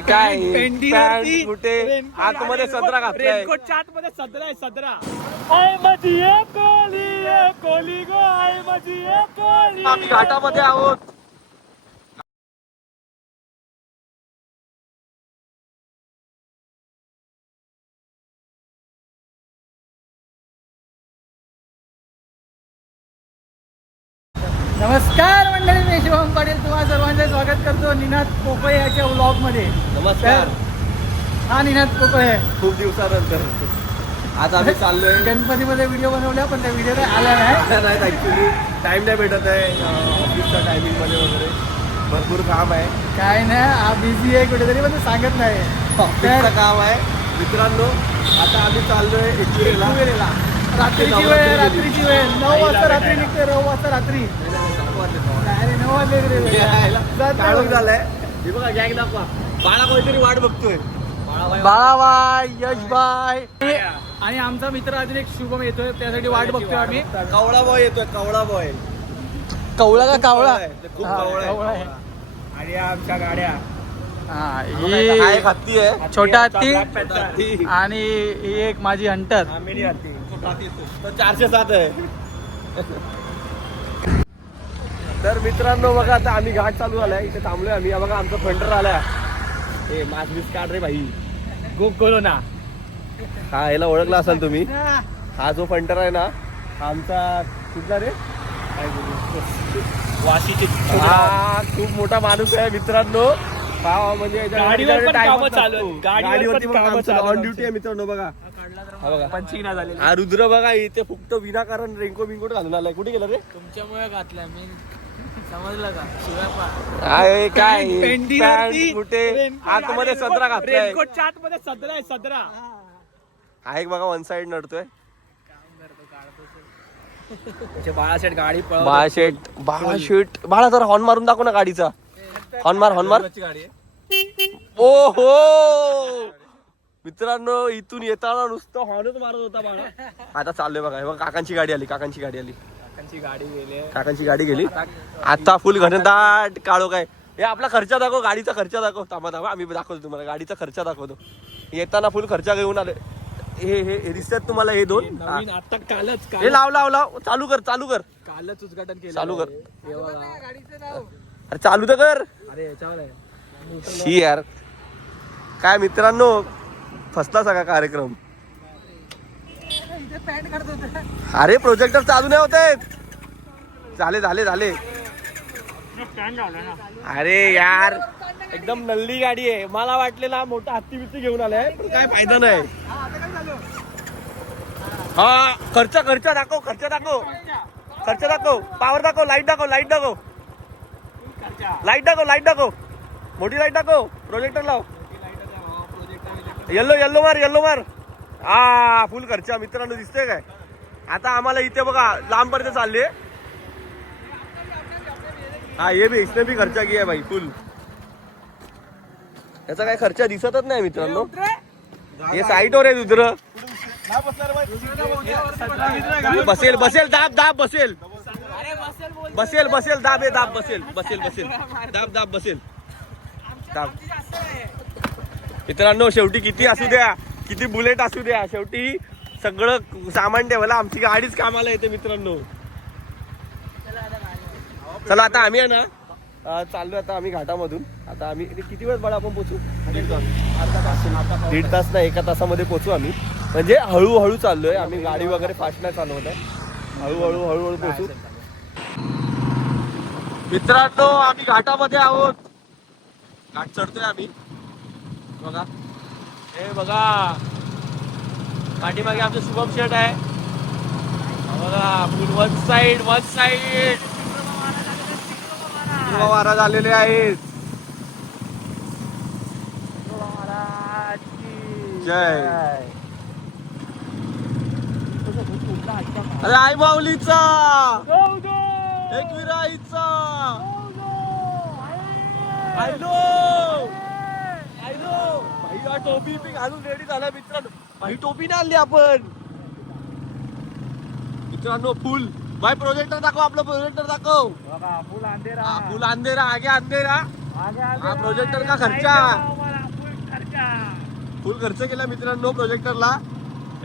काय पॅन्ट कुठे आतमध्ये सदरा घातलाय. रेनकोट चाट मध्ये सदरा आहे सदरा. आय माझी कोली गो आय माझी कोली. आम्ही घाटामध्ये आहोत. नमस्कार मंडळी, मी शिवम पाटील तुम्हा सर्वांचे स्वागत करतो निनाद पोकळे याच्या व्लॉग मध्ये. नमस्कार. हा निनाद पोकळे. खूप दिवसानंतर आज आम्ही चाललोय. गणपतीमध्ये व्हिडिओ बनवल्या पण त्या व्हिडिओ आल्या नाही. ऍक्च्युली टाइम नाही भेटत आहे ऑफिसच्या टायमिंग मध्ये वगैरे भरपूर काम आहे. काय नाही बिझी आहे कुठेतरी पण सांगत नाही. ऑफिसचं काम आहे मित्रांनो. आता आम्ही चाललोय एकविरेला. रात्रीची वेळ 9 वाजता रात्री निघते. 9 वाजता रात्री. अरे 9 वाजले झालंय. हे बघा गॅग दाखवा. बाळा काहीतरी वाट बघतोय. बाळाबाई, यशबाई आणि आमचा मित्र अजून एक शुभम येतोय, त्यासाठी वाट बघतोय आम्ही. कवळा बॉय येतोय. कवळा बॉय. कवळा का कावळा? खूप कवळा आहे. आणि आमच्या गाड्या एक हत्ती आहे, छोटा हत्ती आणि ही एक माझी हंटर. तो 407 आहे. तर मित्रांनो बघा आता आम्ही घाट चालू झालाय. इथे थांबलोय आम्ही. बघा आमचा फंटर आलाय. हे मास्क काढ रे भाई. कोरोना. हा याला ओळखला असाल तुम्ही. हा जो फंटर आहे ना हा आमचा कुठला रे वाशीचे. हा खूप मोठा माणूस आहे मित्रांनो. हा म्हणजे गाडीवर पण कामं चालू आहेत. गाडीवरती पण काम चालू. ऑन ड्युटी आहे मित्रांनो. बघा हा बघा पंचिंग नाही झालेली. हा रुद्र बघा इथे फुकट विनाकारण रेनकोट बिंकोट घालून आलाय. कुठे गेला रे? तुमच्यामुळे घातल्या मी. समजलं का? काय पॅन्ट कुठे आतमध्ये सदरा घातलाय. रेनकोट चाट मध्ये सदरा आहे सदरा. हा एक बघा वन साइड नडतोय. बाळा शेट बाळा जरा हॉर्न मारून दाखव ना गाडीचा. हॉर्न मार. ओ हो मित्रांनो इथून येताना नुसतं हॉर्नच मारत होता बाळा. आता चाललोय बघा. हे बघा काकांची गाडी आली. काकांची गाडी गेली. आता फुल घनदाट काळो काय. हे आपला खर्च दाखव. गाडीचा खर्च दाखव. थांबा आम्ही दाखवतो तुम्हाला. गाडीचा खर्च दाखवतो. येताना फुल खर्च घेऊन आले. हे दिसतात तुम्हाला हे दोन. आता कालच हे लाव. चालू कर. कालच उद्घाटन केलं. चालू कर. अरे चालू तर कर. अरे याच्यावर आहे. शी यार काय मित्रांनो फसला सगळा कार्यक्रम. अरे प्रोजेक्टर चालू नाही होते. झाले. अरे यार एकदम नल्ली गाडी आहे. मला वाटले ना मोठा हत्ती बित्ती घेऊन आलाय पण काय फायदा नाही. हा खर्च दाखव. पावर दाखव. लाईट दाखव. मोठी लाईट दाखव. प्रोजेक्टर लाव. येल्लो मार. हा फुल खर्चा मित्रांनो दिसतोय काय. आता आम्हाला इथे बघा लांब पर्यंत चालले. हा ये बी इसने भी खर्चा किया भाई फुल. याचा काय खर्च दिसतच नाही मित्रांनो. हे साईडवर आहे दुसरं. बसेल दाब बसेल. मित्रांनो शेवटी किती असू द्या, किती बुलेट असू द्या, शेवटी सगळं सामान ठेवायला आमची गाडीच कामाला येते मित्रांनो. चला आता आम्ही आहे ना चाललोय आता आम्ही घाटामधून. आता आम्ही किती वेळ बाळा आपण पोचू? 1.5 तास नाही 1 तासामध्ये पोचू आम्ही. म्हणजे हळूहळू चाललोय आम्ही. गाडी वगैरे फास्ट नाही चालवत आहे. हळूहळू पोचू मित्रांनो. आम्ही घाटामध्ये आहोत. घाट चढतोय आम्ही. बघा हे बघा पाठीमागे आमचं शुभम शेट आहे. बघा वन साइड महाराज आलेले आहेत. जय. अरे आई माऊलीचा एकविराईचा भाई टोपी बी घालून रेडी झाला मित्रांनो. भाई टोपी नाही आणली आपण मित्रांनो. फुल भाई प्रोजेक्टर दाखव. आपलं प्रोजेक्टर दाखव. फुल अंधेरा आगे अंधेरा. हा प्रोजेक्टर का खर्चा. फुल खर्च केला मित्रांनो प्रोजेक्टरला.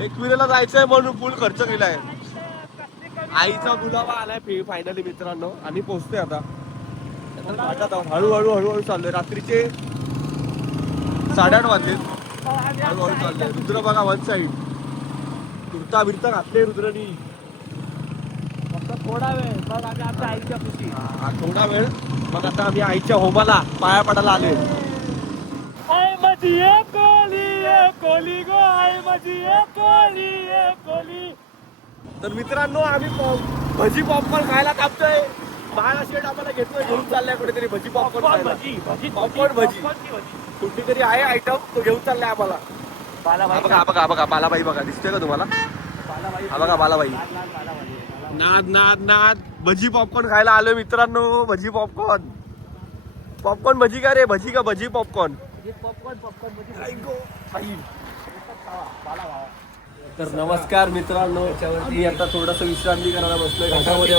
एकविरेला जायचंय म्हणून फुल खर्च केलाय. आईचा गुलाबा आलाय फायनली मित्रांनो. आम्ही पोहोचतोय आता घाटात. हळूहळू हळूहळू चाललोय. रात्रीचे 8:30 वाजले. हळूहळू चाललोय. रुद्र बघा वन साईड कुर्ता बिरता घातले रुद्रनी. थोडा वेळ मग आम्ही आमच्या आईच्या खुशी. थोडा वेळ मग आता आम्ही आईच्या होमाला पाया पडायला आलोय. आई माझी कोली गो, आई माझी कोली. तर मित्रांनो आम्ही भजी पॉपकॉर्न खायला थांबतोय. बाळा शेठ आम्हाला घेतोय घेऊन चाललाय कुठेतरी भजी पॉपकॉर्न खायला. पॉपकॉर्न भजी कुठेतरी आहे आयटम तो घेऊन चाललाय आम्हाला. बघा बघा बघा बालाबाई बघा दिसतोय का तुम्हाला? हा बघा बालाबाई. नाद नाद नाद भजी पॉपकॉर्न खायला आलोय मित्रांनो. भजी पॉपकॉर्न. पॉपकॉर्न भजी का रे? भजी का भजी पॉपकॉर्न? तर नमस्कार मित्रांनो. मी आता थोडस विश्रांती करायला बसलोय घाटामध्ये.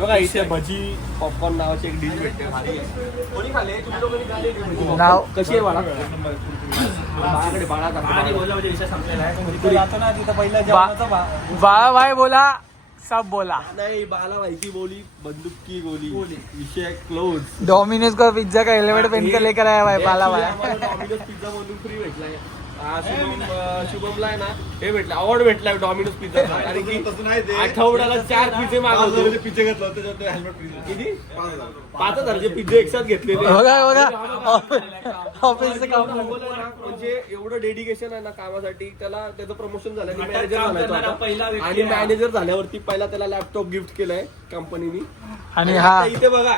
बघा इथे भजी पॉपकॉर्न नावाची एक डिश भेटते. कोणी खाले? तुम्ही लोकांनी खाले? नाव कशी आहे बाळा? बाळाकडे बाळा विषय संपलेला आहे. बाळा भाई बोला सब बोला. नाही बाला की बोली बंदूक की गोली. विषय क्लोज. डोमिनोज को पिज्जा का हेलमेट पहन के लेकर आया भाई बाला भाई. डॉमिनोज पिझ्झा म्हणून फ्री भेटलाय. शुभमला आहे ना हे भेटलं अवॉर्ड भेटलाय डॉमिनोज पिझ्झा. कारण की आठवड्याला 4 पिझ्झे मागवतो. पिझ्झे घेतला किती 5,000चे पिझ्झे एकसाथ घेतलेले. ऑफिसचं काम म्हणजे एवढं डेडिकेशन आहे ना कामासाठी. त्याला त्याचं प्रमोशन झालं आणि मॅनेजर झाल्यावरती पहिला त्याला लॅपटॉप गिफ्ट केलाय कंपनीनी. आणि हा इथे बघा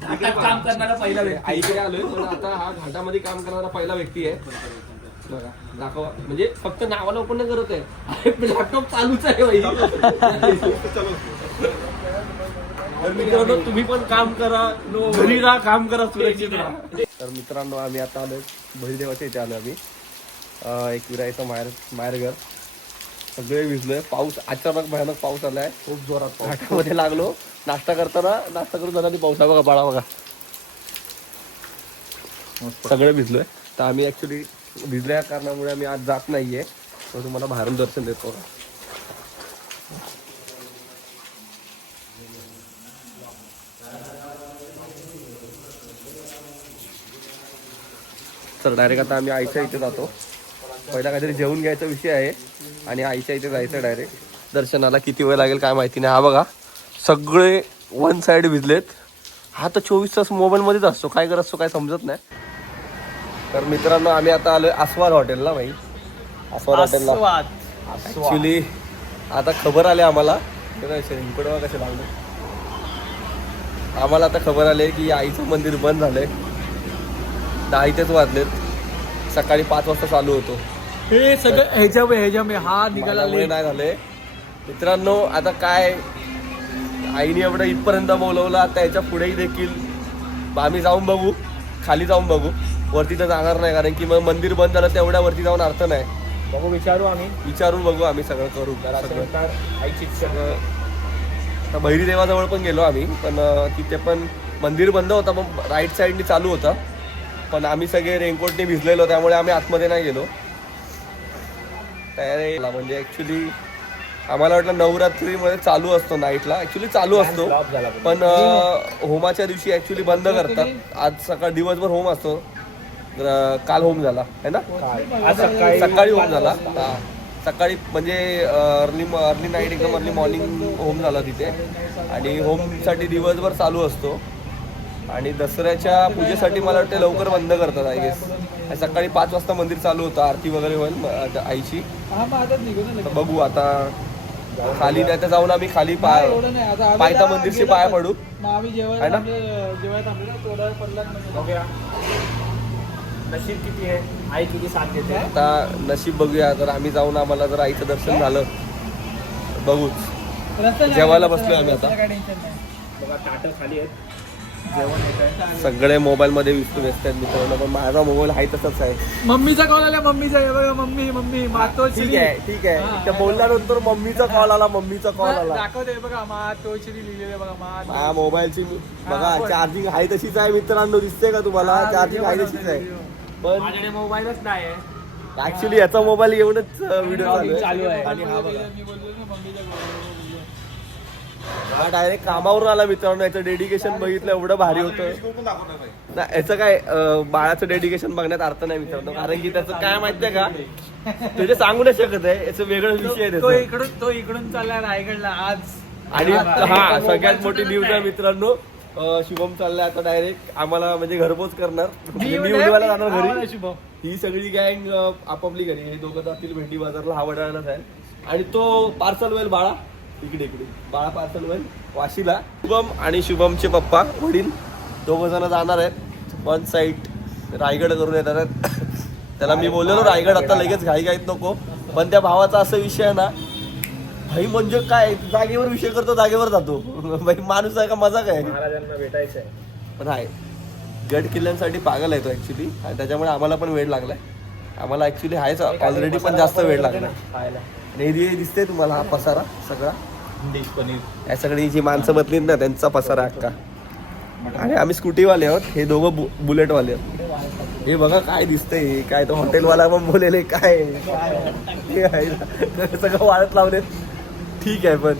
काम करणारा पहिला व्यक्ती. आईकडे आलोय पण आता हा घाटामध्ये काम करणारा पहिला व्यक्ती आहे. बघा दाखवा म्हणजे फक्त नावाला ओपन नाही करत आहे. लॅपटॉप चालूच आहे भाई. मित्रांनो तुम्ही पण काम करा. घरी राहा काम करा सुरक्षित राहा. तर मित्रांनो आम्ही आता आलोय बहिदेवाच्या इथे आलो आम्ही. एक विरायचं माहेरघर. सगळे भिजलोय. पाऊस अचानक भयानक पाऊस आलाय. खूप जोरात घाटामध्ये लागलो. नाश्ता करून जाणार पाऊस आहे बघा. बाळा बघा सगळे भिजलोय. तर आम्ही ऍक्च्युली भिजल्या कारणामुळे आम्ही आज जात नाहीये. तर तुम्हाला बाहेरून दर्शन देतो. तर डायरेक्ट आता आम्ही आईच्या इथे जातो. पहिला काहीतरी जेवून घ्यायचा विषय आहे आणि आईच्या इथे जायचं डायरेक्ट. दर्शनाला किती वेळ लागेल काय माहिती नाही. हा बघा सगळे वन साईड भिजलेत. हा तर 24 तास मोबाईलमध्येच असतो. काय करत असतो काय समजत नाही. तर मित्रांनो आम्ही आता आलोय आस्वाद हॉटेलला भाई. आस्वाद हॉटेलला ऍक्च्युली आता खबर आली आम्हाला. कसे लागले आम्हाला आता खबर आली की आईचं मंदिर बंद झालंय. 10 वाजलेत. सकाळी 5 वाजता चालू होतो. हे सगळं ह्याच्या हा निघाला नाही झाले मित्रांनो. आता काय आईने एवढं इथपर्यंत बोलवलं. आता याच्या पुढेही देखील आम्ही जाऊन बघू. खाली जाऊन बघू. वरती तर जाणार नाही कारण की मग मंदिर बंद झालं तेवढ्या वरती जाऊन अर्थ नाही. बघू विचारून बघू आम्ही सगळं करू. आईची सगळं भैरी देवाजवळ पण गेलो आम्ही. पण तिथे पण मंदिर बंद होता. पण राईट साईडनी चालू होता. पण आम्ही सगळे रेनकोटने भिजलेलो त्यामुळे आम्ही आतमध्ये नाही गेलो. तयारी म्हणजे ऍक्च्युली आम्हाला वाटलं नवरात्रीमध्ये चालू असतो नाईटला. ऍक्च्युली चालू असतो पण होमाच्या दिवशी ऍक्च्युली बंद करतात. आज सकाळ दिवसभर होम असतो. काल होम झाला आहे ना. सकाळी होम झाला. सकाळी म्हणजे अर्ली नाईट एकदम अर्ली मॉर्निंग होम झाला तिथे. आणि होमसाठी दिवसभर चालू असतो. आणि दसऱ्याच्या पूजेसाठी मला वाटतं लवकर बंद करतात आय गेस. सकाळी 5 वाजता मंदिर चालू होतं. आरती वगैरे होईल आईची. बघू आता खाली नाही तर जाऊन आम्ही खाली पायथा मंदिरची पाया पडू. नशीब किती आहे आई किती साथ देते. आता नशीब बघूया. तर आम्ही जाऊन आम्हाला जर आईचं दर्शन झालं बघूच. जेवायला बसलोय आम्ही आता. बघा ताटं खाली आहेत. सगळे मोबाईल मध्ये व्यस्त आहेत मित्रांनो. पण माझा मोबाईल आहे तसाच आहे. मम्मीचा कॉल आला. मम्मीचा बघा मम्मी मातोश्री. ठीक आहे. त्या बोलल्यानंतर मम्मीचा कॉल आला. दाखवते बघा मातोश्री लिहिलेलं बघा. माझ्या मोबाईलची बघा चार्जिंग आहे तशीच आहे मित्रांनो. दिसते का तुम्हाला? चार्जिंग आहे तशीच आहे. पण माझ्याकडे मोबाईलच नाही आहे. ऍक्च्युली याचा मोबाईल घेऊनच व्हिडिओ चालू आहे. आणि हा डायरेक्ट कामावरून आला मित्रांनो. याचं डेडिकेशन बघितलं एवढं भारी होतं ना. याचं काय बाळाचं डेडिकेशन बघण्यात अर्थ नाही मित्रांनो, कारण की त्याचं काय माहितीये का, तुझे सांगू नाही शकत आहे. याचं वेगळं विषय आहे त्याचा. तो इकडून चालला रायगडला आज. आणि हा सगळ्यात मोठी न्यूज आहे मित्रांनो, शुभम चाललाय आता डायरेक्ट आम्हाला म्हणजे घरपोच करणार. मी उडवायला जाणार घरी. शुभम ही सगळी गँग आपापली घरी. हे दोघं जातील भेंडी बाजारला, हा वडाळाला जाईल. आणि तो पार्सल होईल बाळा इकडे बाळा पार्सल होईल वाशीला. शुभम आणि शुभमचे पप्पा वडील दोघं जण जाणार आहेत वन साईड रायगड करून येणार आहेत. त्याला मी बोललेलो रायगड आता लगेच घाईघाईत नको, पण त्या भावाचा असा विषय आहे ना भाई, म्हणजे काय जागेवर विषय करतो जागेवर जातो. भाई माणूस आहे का मजा काय. महाराजांना भेटायचं आहे. पण आहे गड किल्ल्यांसाठी पागल आहे तो ऍक्च्युली, आणि त्याच्यामुळे आम्हाला पण वेळ लागलाय. आम्हाला ऍक्च्युली आहेच ऑलरेडी, पण जास्त वेळ लागला. आणि हे दिसते तुम्हाला हा पसारा सगळा, पनीर या सगळी जी माणसं बदलीत ना त्यांचा पसारा अक्का. आणि आम्ही स्कूटीवाले आहोत, हे दोघं बुलेटवाले आहोत. हे बघा काय दिसतंय, काय तो हॉटेलवाला पण बोलेले काय हे आहे ना, सगळं वाळत लावले. ठीक आहे, पण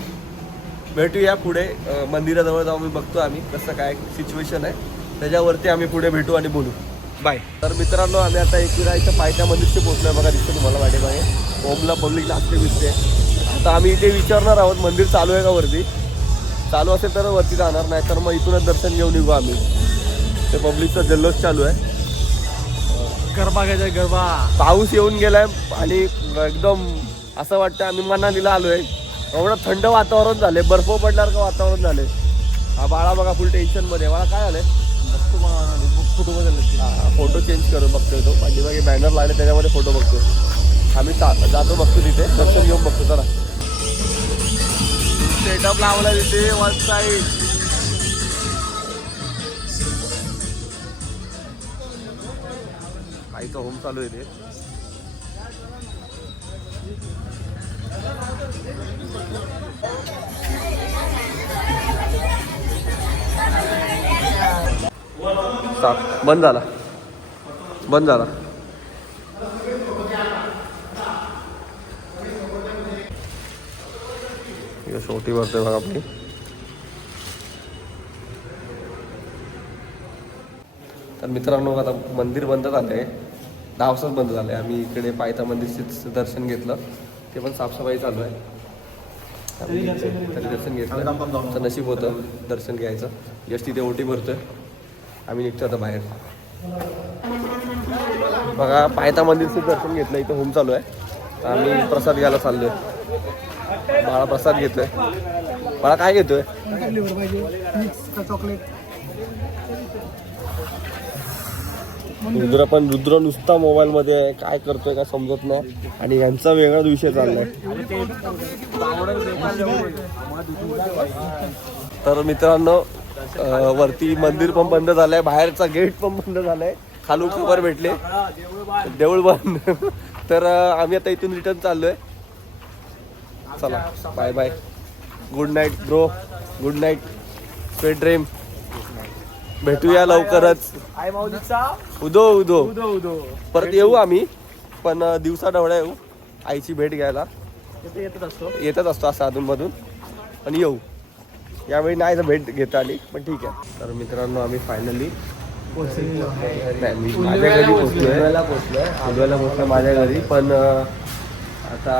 भेटूया पुढे मंदिराजवळ जाऊन मी बघतो आम्ही कसं काय सिच्युएशन आहे, त्याच्यावरती आम्ही पुढे भेटू आणि बोलू. बाय. तर मित्रांनो आम्ही आता एकविराईच्या पायथ्या मंदिरशी पोहोचलोय. बघा दिसतं तुम्हाला पाठीमागे ओमला पब्लिक लागते दिसते. आता आम्ही इथे विचारणार आहोत मंदिर चालू आहे का वरती. चालू असेल तर वरती जाणार, नाही तर मग इथूनच दर्शन घेऊन निघू आम्ही. ते पब्लिकचा जल्लोष चालू आहे. गरबा घ्यायचा गरबा. पाऊस येऊन गेलाय आणि एकदम असं वाटतं आम्ही मनालीला आलोय. एवढं थंड वातावरण झाले, बर्फ पडल्यासारखं वातावरण झाले. हा बाळा बघा फुल टेन्शन मध्ये. बाळा काय झालंय, फोटो बघायला. फोटो चेंज करून बघतोय तो. पाठीमागे बॅनर लागले त्याच्यामध्ये फोटो बघतो. आम्ही जातो बघतो तिथे, दर्शन घेऊन बघतो. चला सेटअप लावला तिथे वन साईड. आईचं होम चालू आहे ते. बंद झाला, बंद झाला. छोटी भरतोय बघा आपली. तर मित्रांनो आता मंदिर बंद झालंय, 10 वाजताच बंद झालंय. आम्ही इकडे पायथा मंदिरचे दर्शन घेतलं, ते पण साफसफाई चालू आहे. तरी दर्शन घेतलं, आमचं नशीब होतं दर्शन घ्यायचं. जस्ट तिथे ओटी भरतोय, आम्ही निघतो आता बाहेर. बघा पायथा मंदिरचं दर्शन घेतलं, इथं होम चालू आहे. आम्ही प्रसाद घ्यायला चाललोय. बाळा प्रसाद घेतोय. बाळा काय घेतोय, चॉकलेट. रुद्र नुसता मोबाईल मध्ये आहे, काय करतोय काय समजत नाही. आणि यांचा वेगळाच विषय चाललाय. तर मित्रांनो वरती मंदिर पण बंद झालंय, बाहेरचा गेट पण बंद झालाय, खालून खबर भेटले देऊळ बंद. तर आम्ही आता इथून रिटर्न चाललोय. चला bye bye, good night bro, good night, sweet dream. भेटूया लवकरच. उदो उदो परत येऊ आम्ही, पण दिवसा ढवळ्या येऊ आईची भेट घ्यायला. येतच असतो असं अधूनमधून, पण येऊ. यावेळी नाही तर भेट घेता आली, पण ठीक आहे. तर मित्रांनो आम्ही फायनली माझ्या घरी पोचलोय. उद्याला पोचलोय माझ्या घरी. पण आता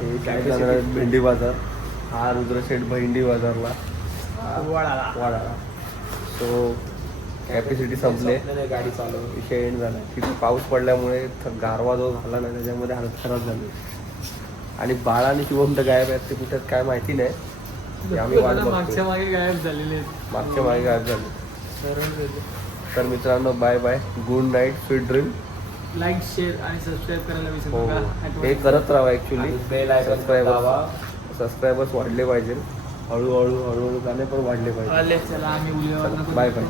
हे काय जाणार भेंडी बाजार. हा रुद्रशेठ भेंडी बाजारला वाडा. सो कॅपॅसिटी संपले, गाडी चालू विषय एंड झाला. तिथे पाऊस पडल्यामुळे गारवा जो झाला ना त्याच्यामध्ये हालत खराब झाली. आणि बाळा आणि शुभम तर गायब आहेत, ते कुठे काय माहिती नाही. आम्ही मागच्या मागे गायब झालेले, मागच्या मागे गायब झाले. तर मित्रांनो bye bye, good night, sweet dream. Like share आणि सबस्क्राईब करायला विसरू नका. हे करत राहा ऍक्च्युली. सबस्क्रायबर्स वाढले पाहिजे, हळूहळू गाणे पण वाढले पाहिजे. चला आम्ही उद्या बाय बाय.